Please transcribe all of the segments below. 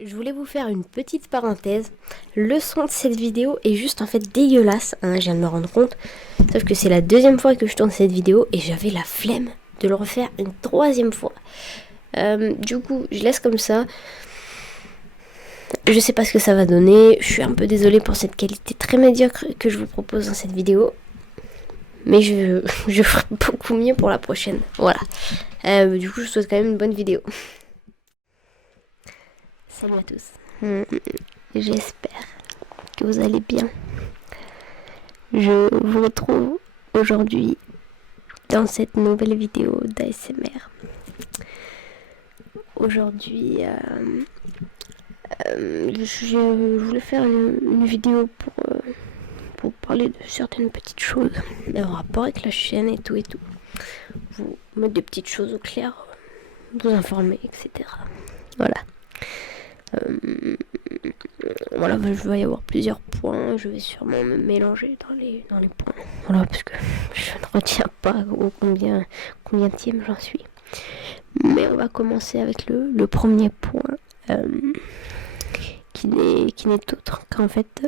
Je voulais vous faire une petite parenthèse. Le son de cette vidéo est juste en fait dégueulasse, hein, je viens de me rendre compte. Sauf que c'est la deuxième fois que je tourne cette vidéo et j'avais la flemme de le refaire une troisième fois. Du coup, je laisse comme ça. Je sais pas ce que ça va donner. Je suis un peu désolée pour cette qualité très médiocre que je vous propose dans cette vidéo. Mais je ferai beaucoup mieux pour la prochaine. Voilà. Du coup, je vous souhaite quand même une bonne vidéo. Salut à tous. J'espère que vous allez bien. Je vous retrouve aujourd'hui dans cette nouvelle vidéo d'ASMR. Aujourd'hui, je voulais faire une vidéo pour parler de certaines petites choses en rapport avec la chaîne et tout. Vous mettre des petites choses au clair, vous informer, etc. Voilà. Voilà, il va y avoir plusieurs points. Je vais sûrement me mélanger dans les points. Voilà, parce que je ne retiens pas combienième j'en suis. Mais on va commencer avec le premier point, qui n'est autre qu'en fait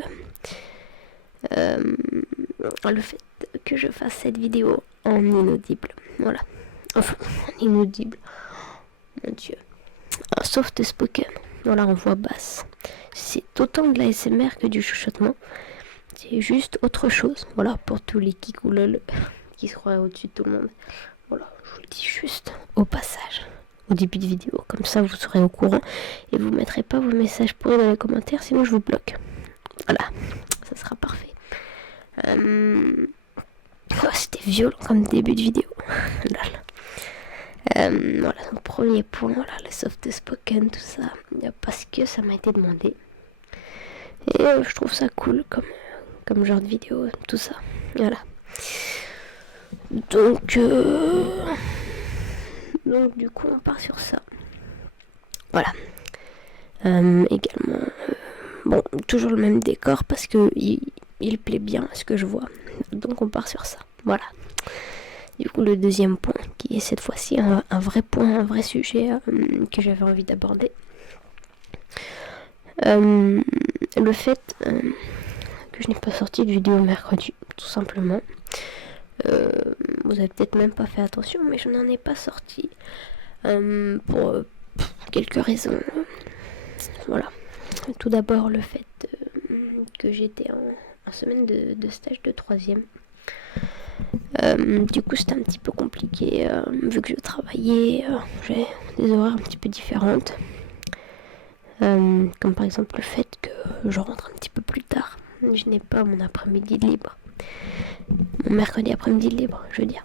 le fait que je fasse cette vidéo en inaudible. Voilà. Enfin, en inaudible. Mon Dieu. Un soft spoken. Voilà, en voix basse. C'est autant de l'ASMR que du chuchotement. C'est juste autre chose. Voilà, pour tous les kikoulol qui se croient au-dessus de tout le monde. Voilà, je vous le dis juste au passage, au début de vidéo. Comme ça, vous serez au courant et vous ne mettrez pas vos messages pourris dans les commentaires, sinon je vous bloque. Voilà, ça sera parfait. Oh, c'était violent comme début de vidéo. Voilà, donc premier point, voilà, le soft spoken, tout ça, parce que ça m'a été demandé. Et je trouve ça cool comme genre de vidéo, tout ça. Voilà. Donc du coup, on part sur ça. Voilà. Également, bon, toujours le même décor parce que il plaît bien à ce que je vois. Donc on part sur ça. Voilà. Du coup, le deuxième point, qui est cette fois-ci un vrai point, un vrai sujet que j'avais envie d'aborder. Le fait que je n'ai pas sorti de vidéo mercredi, tout simplement. Vous avez peut-être même pas fait attention, mais je n'en ai pas sorti pour quelques raisons. Voilà. Tout d'abord, le fait que j'étais en semaine de stage de 3ème. Du coup, c'était un petit peu compliqué vu que je travaillais, j'ai des horaires un petit peu différentes. Comme par exemple le fait que je rentre un petit peu plus tard. Je n'ai pas mon après-midi de libre. Mon mercredi après-midi de libre, je veux dire.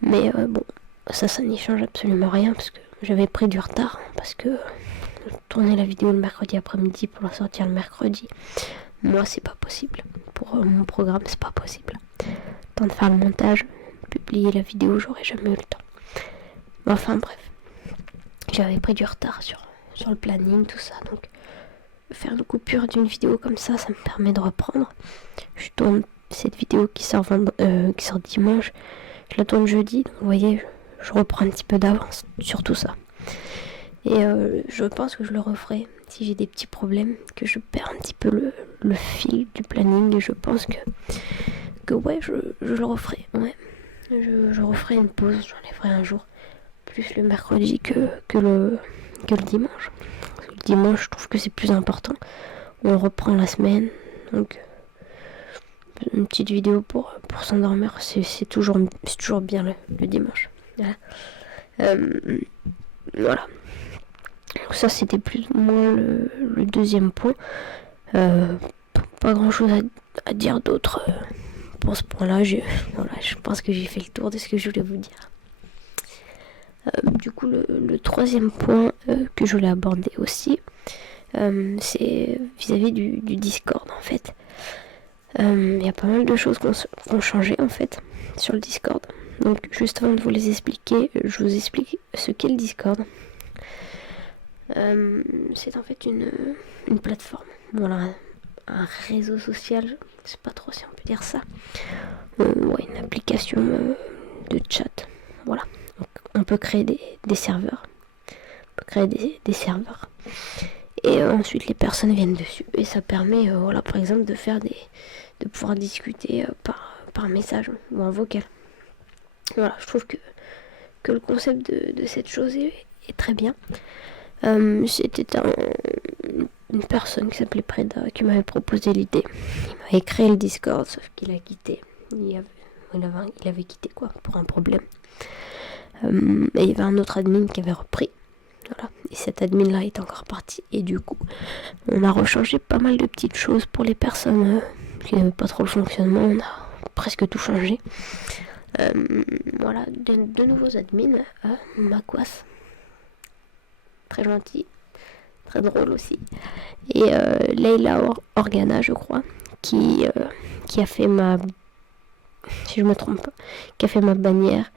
Mais bon, ça n'y change absolument rien parce que j'avais pris du retard. Parce que tourner la vidéo le mercredi après-midi pour la sortir le mercredi, moi c'est pas possible. Pour mon programme, c'est pas possible. Tant de faire le montage, publier la vidéo, j'aurais jamais eu le temps. Enfin bref, j'avais pris du retard sur le planning, tout ça, donc faire une coupure d'une vidéo comme ça me permet de reprendre. Je tourne cette vidéo qui sort dimanche, je la tourne jeudi, donc vous voyez, je reprends un petit peu d'avance sur tout ça. Et je pense que je le referai si j'ai des petits problèmes, que je perds un petit peu le fil du planning, et je pense que ouais, je le referai, ouais. Je referai une pause, j'enlèverai un jour, plus le mercredi que le dimanche. Parce que le dimanche, je trouve que c'est plus important. On reprend la semaine, donc une petite vidéo pour s'endormir, c'est toujours bien le dimanche. Voilà. Voilà. Donc ça, c'était plus ou moins le deuxième point. Pas grand chose à dire d'autre pour ce point-là. Voilà, je pense que j'ai fait le tour de ce que je voulais vous dire. Du coup, le troisième point que je voulais aborder aussi, c'est vis-à-vis du Discord en fait. Il y a pas mal de choses qui ont changé en fait sur le Discord. Donc juste avant de vous les expliquer, je vous explique ce qu'est le Discord. C'est en fait une plateforme, voilà, un réseau social, je sais pas trop si on peut dire ça. Ouais, une application de chat, voilà. Donc, on peut créer des serveurs. On peut créer des serveurs. Et ensuite les personnes viennent dessus et ça permet voilà par exemple de pouvoir discuter par message ou en vocal. Voilà, je trouve que le concept de cette chose est très bien. C'était une personne qui s'appelait Preda qui m'avait proposé l'idée. Il m'avait créé le Discord, sauf qu'il a quitté. Il avait quitté quoi pour un problème. Et il y avait un autre admin qui avait repris. Voilà. Et cet admin là est encore parti. Et du coup, on a rechangé pas mal de petites choses pour les personnes qui n'avaient pas trop le fonctionnement. On a presque tout changé. Voilà, de nouveaux admins. Makwas. Très gentil. Très drôle aussi. Et Leila Organa, je crois, qui a fait si je me trompe pas, qui a fait ma bannière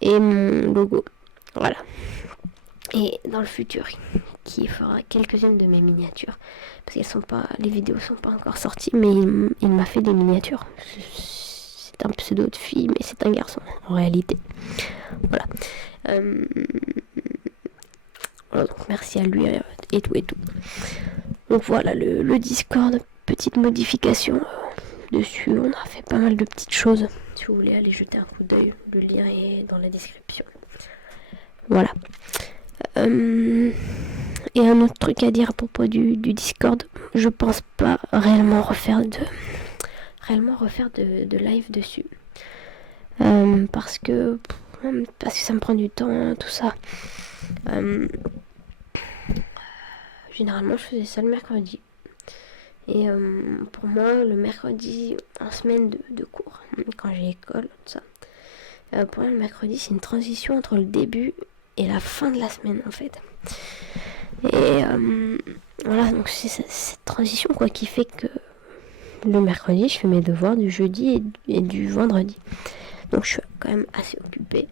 et mon logo. Voilà. Et dans le futur, qui fera quelques-unes de mes miniatures. Parce les vidéos sont pas encore sorties, mais il m'a fait des miniatures. C'est un pseudo de fille, mais c'est un garçon, en réalité. Voilà. Voilà, donc merci à lui et tout. Donc voilà, le Discord, petite modification dessus. On a fait pas mal de petites choses. Si vous voulez aller jeter un coup d'œil, le lien est dans la description. Voilà. Et un autre truc à dire à propos du Discord, je pense pas réellement refaire de live dessus. Parce que ça me prend du temps, tout ça. Généralement je faisais ça le mercredi. Et pour moi, le mercredi en semaine de cours, quand j'ai école, tout ça, pour moi le mercredi c'est une transition entre le début et la fin de la semaine en fait. Et voilà, donc c'est cette transition quoi qui fait que le mercredi je fais mes devoirs du jeudi et du vendredi. Donc je suis quand même assez occupée.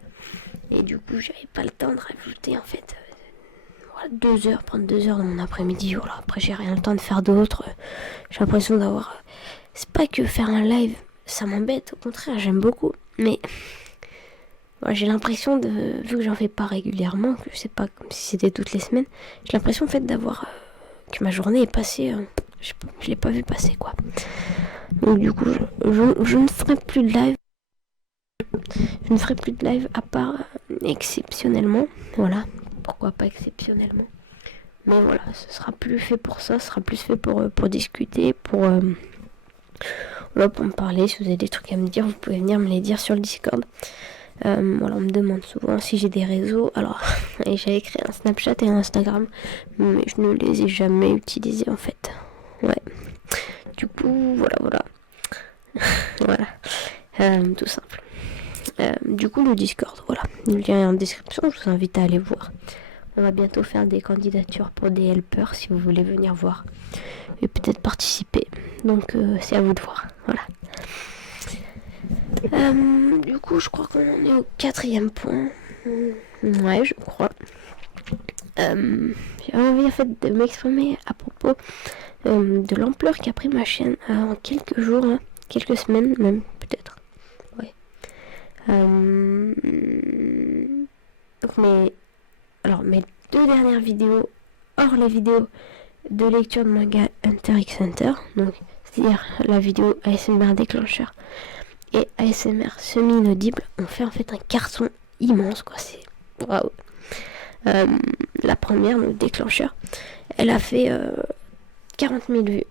Et du coup j'avais pas le temps de rajouter en fait 2 heures, prendre 2 heures dans mon après-midi. Voilà. Après j'ai rien le temps de faire d'autre. J'ai l'impression d'avoir... C'est pas que faire un live, ça m'embête. Au contraire, j'aime beaucoup. Mais voilà, j'ai l'impression vu que j'en fais pas régulièrement, que c'est pas comme si c'était toutes les semaines, j'ai l'impression en fait d'avoir... que ma journée est passée... je l'ai pas vu passer quoi. Donc du coup, je ne ferai plus de live. Je ne ferai plus de live à part exceptionnellement. Voilà. Pourquoi pas exceptionnellement. Mais voilà, ce sera plus fait pour ça. Ce sera plus fait pour discuter, pour me parler. Si vous avez des trucs à me dire, vous pouvez venir me les dire sur le Discord. Voilà, on me demande souvent si j'ai des réseaux. Alors, j'avais créé un Snapchat et un Instagram, mais je ne les ai jamais utilisés en fait. Ouais. Du coup, voilà. Voilà. Tout simple. Du coup, le Discord, voilà. Le lien est en description, je vous invite à aller voir. On va bientôt faire des candidatures pour des helpers si vous voulez venir voir et peut-être participer. Donc, c'est à vous de voir. Voilà. Du coup, je crois qu'on en est au 4e point. Ouais, je crois. J'ai envie en fait de m'exprimer à propos de l'ampleur qu'a pris ma chaîne en quelques jours, quelques semaines même, peut-être. Ouais. Donc mes 2 dernières vidéos, hors les vidéos de lecture de manga Hunter x Hunter, donc c'est-à-dire la vidéo ASMR déclencheur et ASMR semi-inaudible, ont fait en fait un carton immense quoi, c'est waouh. La première, donc déclencheur, elle a fait 40 000 vues.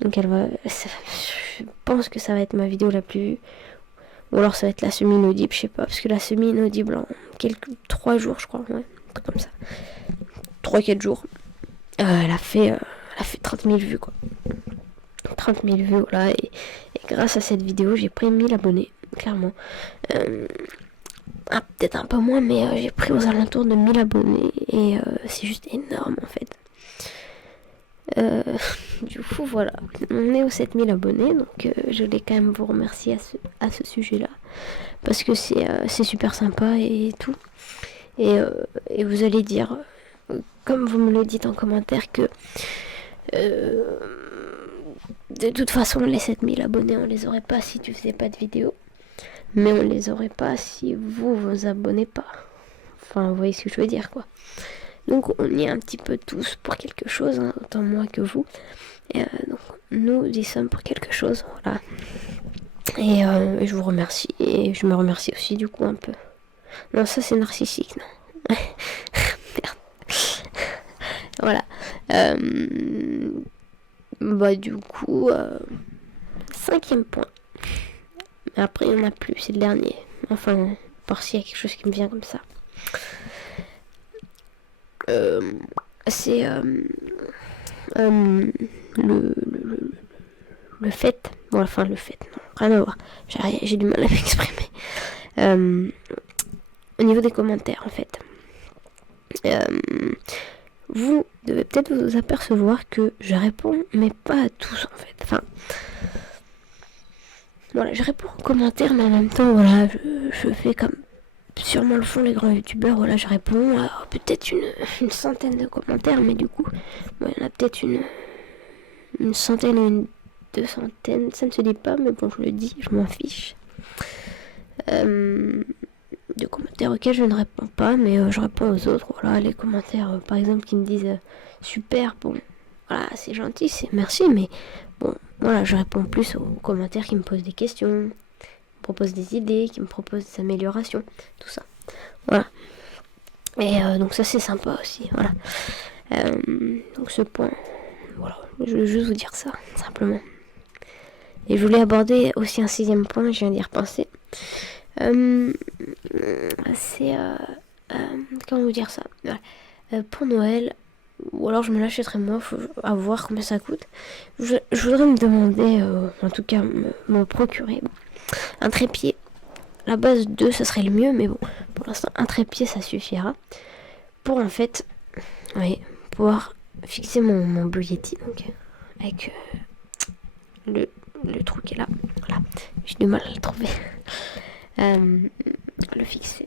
Donc je pense que ça va être ma vidéo la plus vue. Ou alors ça va être la semi-inaudible, je sais pas. Parce que la semi-inaudible en 3 jours, je crois. Ouais, un truc comme ça. 3-4 jours. Elle a fait 30 000 vues, quoi. 30 000 vues, voilà. Et grâce à cette vidéo, j'ai pris 1000 abonnés, clairement. Peut-être un peu moins, mais j'ai pris aux alentours de 1000 abonnés. Et c'est juste énorme, en fait. Du coup voilà, on est aux 7000 abonnés, donc je voulais quand même vous remercier à ce sujet là, parce que c'est super sympa et tout, et vous allez dire, comme vous me le dites en commentaire, que de toute façon les 7000 abonnés on les aurait pas si tu faisais pas de vidéo, mais on les aurait pas si vous abonnez pas, enfin vous voyez ce que je veux dire quoi. Donc on y est un petit peu tous pour quelque chose, hein, autant moi que vous. Donc nous y sommes pour quelque chose, voilà. Et je vous remercie, et je me remercie aussi du coup un peu. Non, ça c'est narcissique, non. Merde. Voilà. Bah du coup, 5e point. Mais après il n'y en a plus, c'est le dernier. Enfin, par s'il y a quelque chose qui me vient comme ça. C'est le fait. Bon, enfin le fait, non, rien à voir. J'ai du mal à m'exprimer. Au niveau des commentaires en fait. Vous devez peut-être vous apercevoir que je réponds, mais pas à tous en fait. Enfin, voilà, je réponds aux commentaires, mais en même temps, voilà, je fais comme sûrement le font les grands youtubeurs. Voilà, je réponds à peut-être une centaine de commentaires, mais du coup, bon, il y en a peut-être une centaine ou une 200, ça ne se dit pas, mais bon, je le dis, je m'en fiche. De commentaires auxquels je ne réponds pas, mais je réponds aux autres. Voilà, les commentaires, par exemple, qui me disent super, bon, voilà, c'est gentil, c'est merci, mais bon, voilà, je réponds plus aux commentaires qui me posent des questions, qui me proposent des idées, qui me proposent des améliorations, tout ça. Voilà. Et donc ça c'est sympa aussi, voilà. Donc ce point, voilà, je voulais juste vous dire ça, simplement. Et je voulais aborder aussi un 6e point, je viens d'y repenser. C'est comment vous dire ça, voilà. Pour Noël, ou alors je me l'achèterai moi, faut à voir combien ça coûte. Je voudrais me demander, en tout cas me procurer un trépied. La base 2 ça serait le mieux, mais bon, pour l'instant un trépied ça suffira pour en fait, oui, pouvoir fixer mon Blue Yeti, donc avec le trou qui est là, voilà, j'ai du mal à le trouver. Le fixer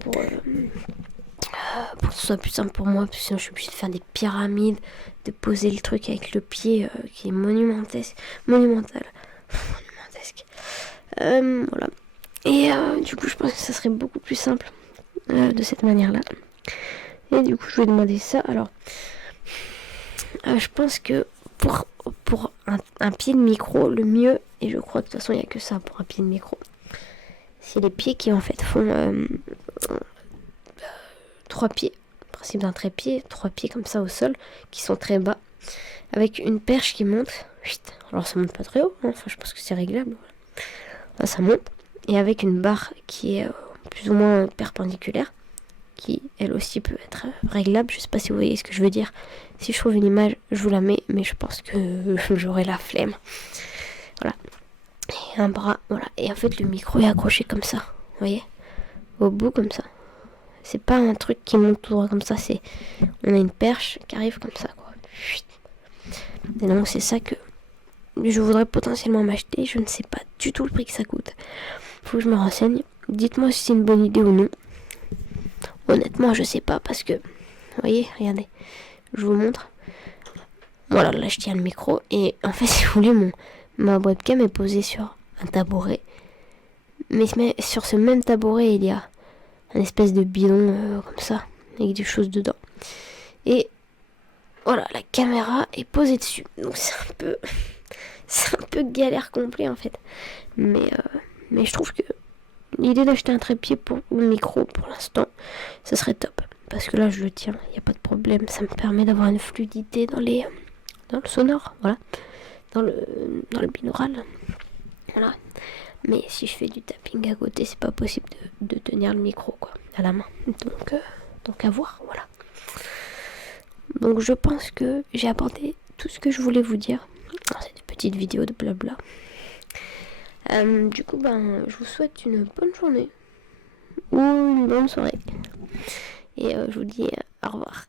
pour que ce soit plus simple pour moi, parce que sinon je suis obligée de faire des pyramides, de poser le truc avec le pied qui est monumental. Voilà. Et du coup je pense que ça serait beaucoup plus simple de cette manière là. Et du coup je vais demander ça. Alors je pense que pour un pied de micro, le mieux, et je crois que de toute façon il n'y a que ça pour un pied de micro, c'est les pieds qui en fait font 3 pieds, le principe d'un trépied, 3 pieds comme ça au sol, qui sont très bas, avec une perche qui monte. Alors ça monte pas très haut, hein, enfin je pense que c'est réglable. Là, ça monte, et avec une barre qui est plus ou moins perpendiculaire, qui elle aussi peut être réglable. Je sais pas si vous voyez ce que je veux dire. Si je trouve une image, je vous la mets, mais je pense que j'aurai la flemme. Voilà. Et un bras, voilà. Et en fait le micro est accroché comme ça, vous voyez, au bout comme ça. C'est pas un truc qui monte tout droit comme ça, c'est on a une perche qui arrive comme ça, quoi. Et donc c'est ça que je voudrais potentiellement m'acheter. Je ne sais pas du tout le prix que ça coûte. Faut que je me renseigne. Dites-moi si c'est une bonne idée ou non. Honnêtement, je sais pas parce que, vous voyez, regardez, je vous montre. Voilà, là je tiens le micro et en fait, si vous voulez, ma webcam est posée sur un tabouret. Mais sur ce même tabouret, il y a un espèce de bidon comme ça, avec des choses dedans. Et voilà, la caméra est posée dessus. Donc c'est un peu galère complet en fait. Mais je trouve que l'idée d'acheter un trépied pour le micro pour l'instant, ça serait top. Parce que là je le tiens, il n'y a pas de problème. Ça me permet d'avoir une fluidité dans le sonore, voilà. Dans le binaural. Voilà. Mais si je fais du tapping à côté, c'est pas possible de tenir le micro quoi, à la main. Donc à voir, voilà. Donc je pense que j'ai abordé tout ce que je voulais vous dire dans cette petite vidéo de blabla. Du coup, je vous souhaite une bonne journée ou une bonne soirée. Et je vous dis au revoir.